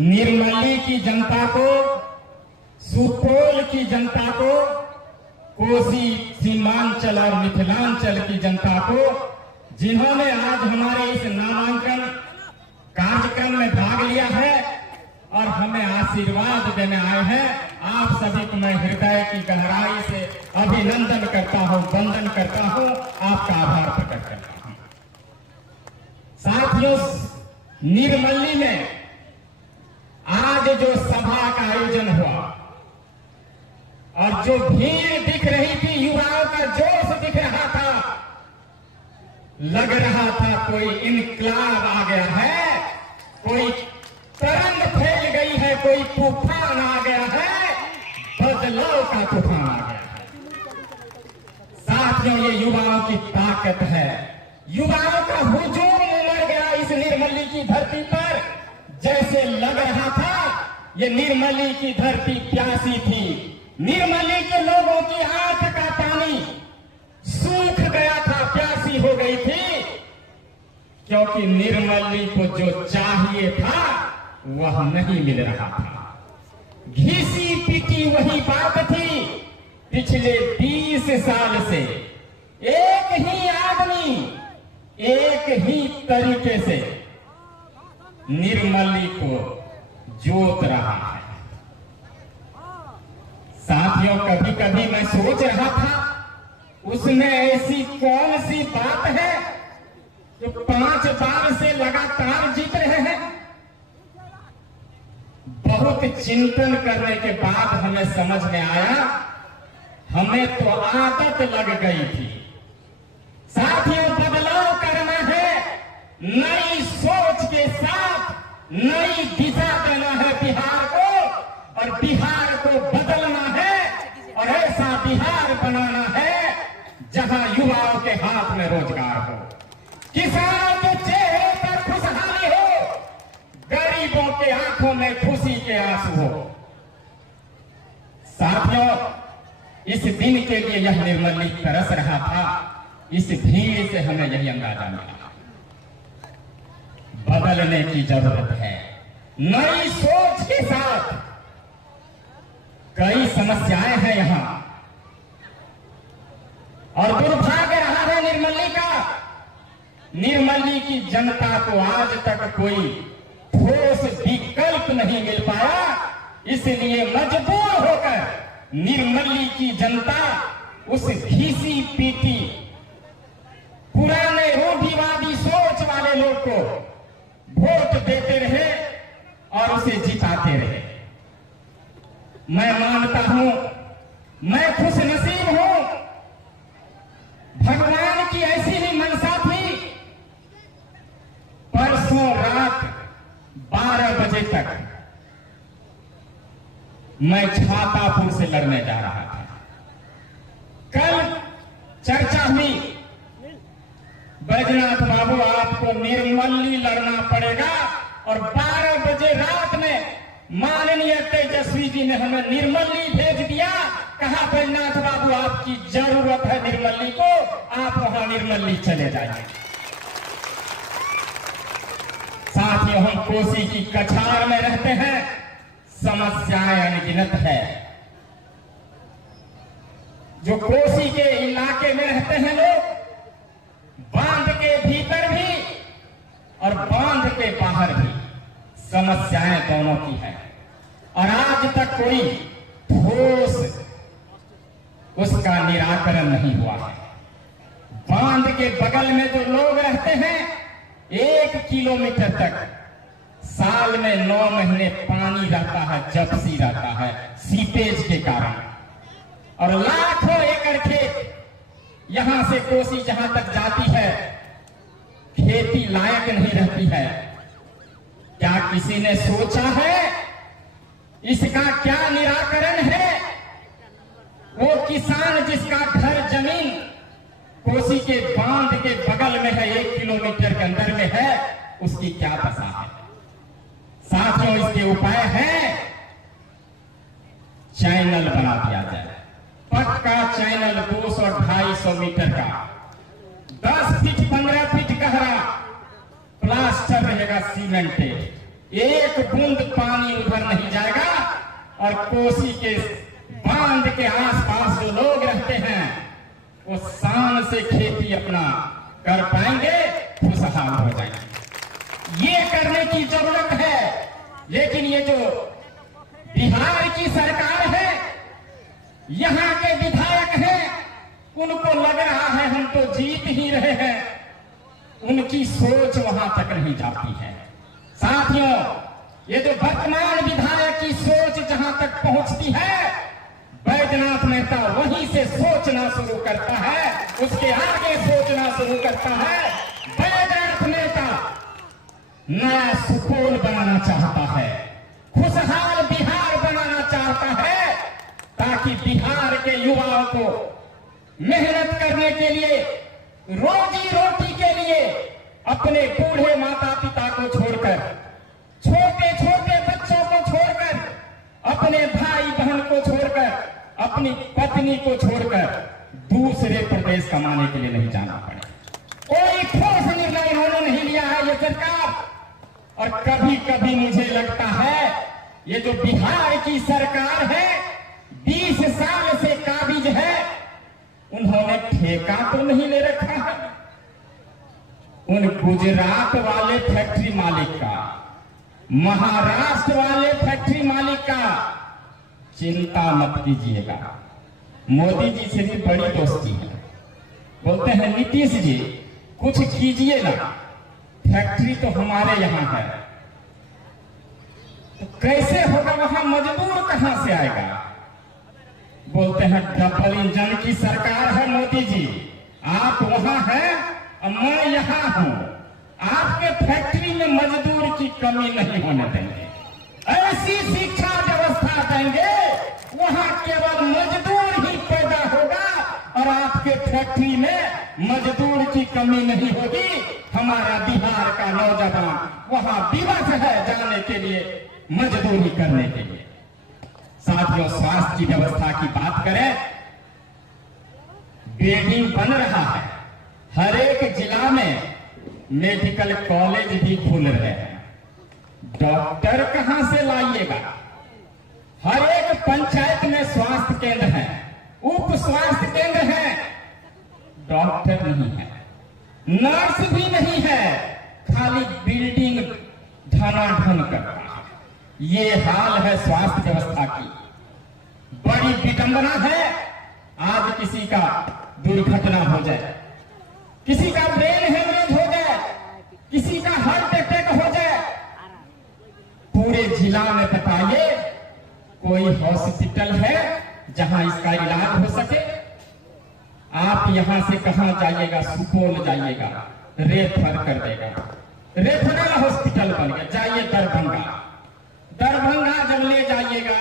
निर्मली की जनता को, सुपौल की जनता को, कोसी सीमांचल और मिथिलांचल की जनता को, जिन्होंने आज हमारे इस नामांकन कार्यक्रम में भाग लिया है और हमें आशीर्वाद देने आए हैं, आप सभी को मैं हृदय की गहराई से अभिनंदन करता हूं, वंदन करता हूं, आपका आभार प्रकट करता हूं। साथियों, निर्मली में आज जो सभा का आयोजन हुआ और जो भीड़ दिख रही थी, युवाओं का जोश दिख रहा था, लग रहा था कोई इनकलाब आ गया है, कोई तरंग फैल गई है, कोई तूफान आ गया है, बदलाव का तूफान आ गया है। साथियों, ये युवाओं की ताकत है, युवाओं का हुजूम उमड़ गया इस निर्मली की धरती पर। जैसे लग रहा था ये निर्मली की धरती प्यासी थी, निर्मली के लोगों की आंख का पानी सूख गया था, प्यासी हो गई थी, क्योंकि निर्मली को जो चाहिए था वह नहीं मिल रहा था। घिसी पिटी वही बात थी पिछले 20 साल से। एक ही आदमी एक ही तरीके से निर्मली को जोत रहा है। साथियों, कभी कभी मैं सोच रहा था उसमें ऐसी कौन सी बात है जो 5 बार से लगातार जीत रहे हैं। बहुत चिंतन करने के बाद हमें समझ में आया, हमें तो आदत लग गई थी। साथियों, बदलाव करना है, नई सोच के साथ नई दिशा देना है बिहार को, और बिहार को बदलना है, और ऐसा बिहार बनाना है जहां युवाओं के हाथ में रोजगार हो, किसानों के चेहरे पर खुशहाली हो, गरीबों के आंखों में खुशी के आंसू हो। साथियों, इस दिन के लिए यह निर्मली तरस रहा था। इस भीड़ से हमें यही अंदाजा मिला, बदलने की जरूरत है। नई सोच के साथ कई समस्याएं हैं यहां, और दुर्भाग्य रहा है निर्मली का, निर्मली की जनता को आज तक कोई ठोस विकल्प नहीं मिल पाया। इसलिए मजबूर होकर निर्मली की जनता उस घिसी पीटी पुराने रूढ़िवादी सोच वाले लोग को वोट देते रहे और उसे जिताते रहे। मैं मानता हूं, मैं खुशनसीब हूं, भगवान की ऐसी ही मंशा थी। परसों रात 12 बजे तक मैं छातापुर से लड़ने जा रहा था। कल चर्चा हुई, बैजनाथ बाबू आपको निर्मली लड़ना पड़ेगा, और 12 बजे रात में माननीय तेजस्वी जी ने हमें निर्मली भेज दिया। कहा, बैजनाथ बाबू आपकी जरूरत है निर्मली को, आप वहां निर्मली चले जाइए। साथियों, हम कोसी की कछार में रहते हैं, समस्याएं अनगिनत है। जो कोसी के इलाके में रहते हैं लोग, बांध के भीतर भी और बांध के बाहर भी समस्याएं दोनों की है, और आज तक कोई ठोस उसका निराकरण नहीं हुआ है। बांध के बगल में जो लोग रहते हैं, 1 किलोमीटर तक साल में 9 महीने पानी रहता है, जपसी रहता है सीपेज के कारण, और लाखों एकड़ खेत यहां से कोसी जहां तक जाती है, खेती लायक नहीं रहती है। क्या किसी ने सोचा है इसका क्या निराकरण है? वो किसान जिसका घर जमीन कोसी के बांध के बगल में है, 1 किलोमीटर के अंदर में है, उसकी क्या दशा है? साथियों, इसके उपाय है, चैनल बना दिया जाए, पक्का चैनल 200-250 मीटर का, 10 फीट 15 फीट गहरा, प्लास्टर रहेगा सीमेंटेड, एक बूंद पानी उधर नहीं जाएगा और कोसी के बांध के आसपास जो लोग रहते हैं वो शान से खेती अपना कर पाएंगे, खुशहाल हो जाएंगे। ये करने की जरूरत है। लेकिन ये जो बिहार की सरकार है, यहाँ के विधायक हैं, उनको लग रहा है हम तो जीत ही रहे हैं, उनकी सोच वहां तक नहीं जाती है। साथियों, ये जो वर्तमान विधायक की सोच जहां तक पहुंचती है, बैजनाथ मेहता वहीं से सोचना शुरू करता है, उसके आगे सोचना शुरू करता है। बैजनाथ मेहता नया सुकून बनाना चाहता है, खुशहाल बिहार बनाना चाहता है, ताकि बिहार के युवाओं को मेहनत करने के लिए, रोजी रोटी के लिए अपने बूढ़े माता पिता को छोड़कर, छोटे छोटे बच्चों को छोड़कर, अपने भाई बहन को छोड़कर, अपनी पत्नी को छोड़कर दूसरे प्रदेश कमाने के लिए नहीं जाना पड़े। कोई ठोस निर्णय इन्होंने नहीं लिया है ये सरकार। और कभी कभी मुझे लगता है ये जो बिहार की सरकार है, 20 साल से काबिज है, उन्होंने ठेका तो नहीं ले रखा है उन गुजरात वाले फैक्ट्री मालिक का, महाराष्ट्र वाले फैक्ट्री मालिक का। चिंता मत कीजिएगा, मोदी जी से भी बड़ी दोस्ती है। बोलते हैं नीतीश जी कुछ कीजिए ना, फैक्ट्री तो हमारे यहाँ है। तो कैसे होगा, वहां मजदूर कहां से आएगा? बोलते हैं डबल इंजन की सरकार है मोदी जी, आप वहां हैं और मैं यहाँ हूं, आपके फैक्ट्री में मजदूर की कमी नहीं होने देंगे। ऐसी शिक्षा व्यवस्था देंगे वहां केवल मजदूर ही पैदा होगा और आपके फैक्ट्री में मजदूर की कमी नहीं होगी। हमारा बिहार का नौजवान वहां विवश है जाने के लिए, मजदूरी करने के लिए। साथियों, स्वास्थ्य की व्यवस्था की बात करें, बेडिंग बन रहा है, हर एक जिला में मेडिकल कॉलेज भी खुल रहे हैं। डॉक्टर कहां से लाइएगा? हर एक पंचायत में स्वास्थ्य केंद्र है, उप स्वास्थ्य केंद्र है, डॉक्टर नहीं है, नर्स भी नहीं है, खाली बिल्डिंग धनाधन करता है। ये हाल है स्वास्थ्य व्यवस्था की। बड़ी विडंबना है, आज किसी का दुर्घटना हो जाए, किसी का ब्रेन हेमरेज हो जाए, किसी का हार्ट अटैक हो जाए, पूरे जिला में बताइए कोई हॉस्पिटल है जहां इसका इलाज हो सके? आप यहां से कहां जाइएगा? सुपौल जाइएगा, रेफर कर देगा, रेफरल हॉस्पिटल बन गया। जाइए दरभंगा, दरभंगा जब ले जाइएगा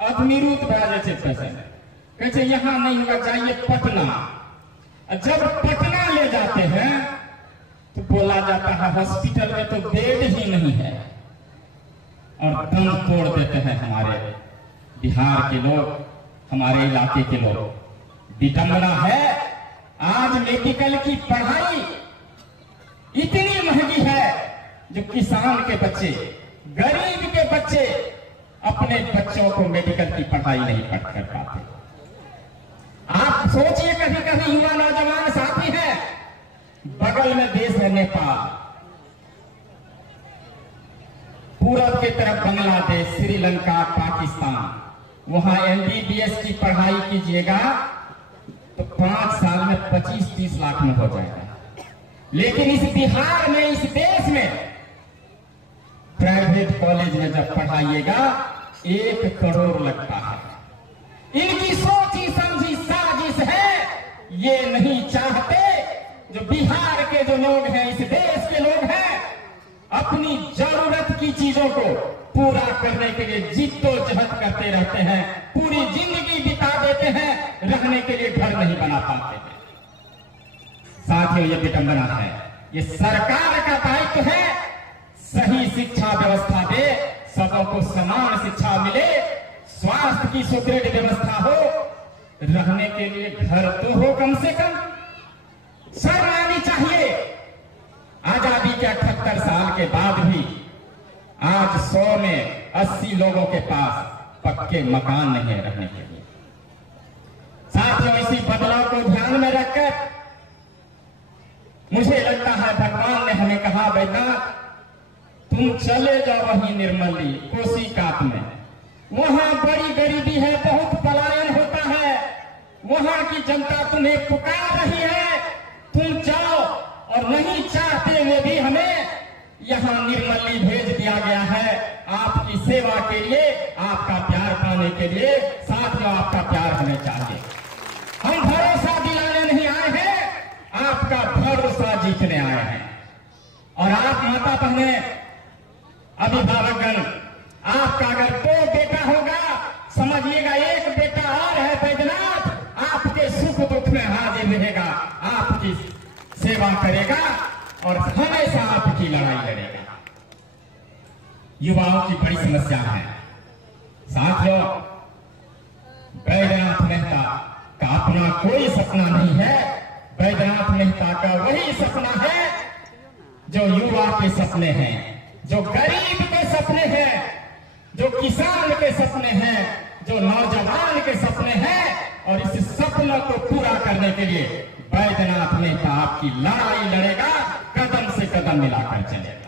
अधमीरूत बाजे से पेशेंट कैसे यहां नहीं होगा, जाइए पटना। जब पटना ले जाते हैं तो बोला जाता है हॉस्पिटल में तो बेड ही नहीं है, और दम तोड़ देते हैं हमारे बिहार के लोग, हमारे इलाके के लोग। विडंबना है, आज मेडिकल की पढ़ाई इतनी महंगी है जो किसान के बच्चे, गरीब के बच्चे अपने बच्चों को मेडिकल की पढ़ाई नहीं पढ़ कर पाते। आप सोचिए, कभी कभी युवा नौजवान साथी हैं, बगल में देश है नेपाल, पूरब की तरफ बांग्लादेश, श्रीलंका, पाकिस्तान, वहां MBBS की पढ़ाई कीजिएगा तो 5 साल में 25-30 लाख में हो जाएगा। लेकिन इस बिहार में, इस देश में प्राइवेट कॉलेज में जब पढ़ाइएगा 1 करोड़ लगता है। इनकी सोची समझी साजिश है, ये नहीं चाहते जो बिहार के जो लोग हैं, इस देश के लोग हैं, अपनी जरूरत की चीजों को पूरा करने के लिए जिद्दोजहद करते रहते हैं, पूरी जिंदगी बिता देते हैं, रहने के लिए घर नहीं बना पाते हैं। साथियों, ये विडंबना है, ये सरकार का दायित्व है सही शिक्षा व्यवस्था दे, सबों को समान शिक्षा मिले, स्वास्थ्य की सुदृढ़ व्यवस्था हो, रहने के लिए घर तो हो कम से कम, शर्म आनी चाहिए। आजादी के 78 साल के बाद भी आज 100 में 80 लोगों के पास पक्के मकान नहीं है रहने के लिए। साथियों, इसी बदलाव को ध्यान में रखकर मुझे लगता है भगवान ने हमें कहा, बेटा तुम चले जाओ वहीं निर्मली कोसी कात में, वहां बड़ी गरीबी है, बहुत पलायन होता है, वहां की जनता तुम्हें पुकार रही है, तुम जाओ। और नहीं चाहते हुए भी हमें यहाँ निर्मली भेज दिया गया है आपकी सेवा के लिए, आपका प्यार पाने के लिए। साथियों, आपका प्यार हमें चाहिए। हम भरोसा दिलाने नहीं आए हैं, आपका भरोसा जीतने आए हैं। और आप माता बहने, अभिभावकगण, आपका अगर 2 बेटा होगा, समझिएगा एक बेटा और है बैजनाथ, आपके सुख दुख में हाजिर रहेगा, आपकी सेवा करेगा और हमेशा आपकी लड़ाई लड़ेगा। युवाओं की बड़ी समस्या है साथियों। बैजनाथ मेहता का अपना कोई सपना नहीं है, बैजनाथ मेहता का वही सपना है जो युवा के सपने हैं, जो गरीब के सपने हैं, जो किसान के सपने हैं, जो नौजवान के सपने हैं। और इस सपनों को पूरा करने के लिए बैजनाथ मेहता आपकी लड़ाई लड़ेगा, कदम से कदम मिलाकर चलेगा।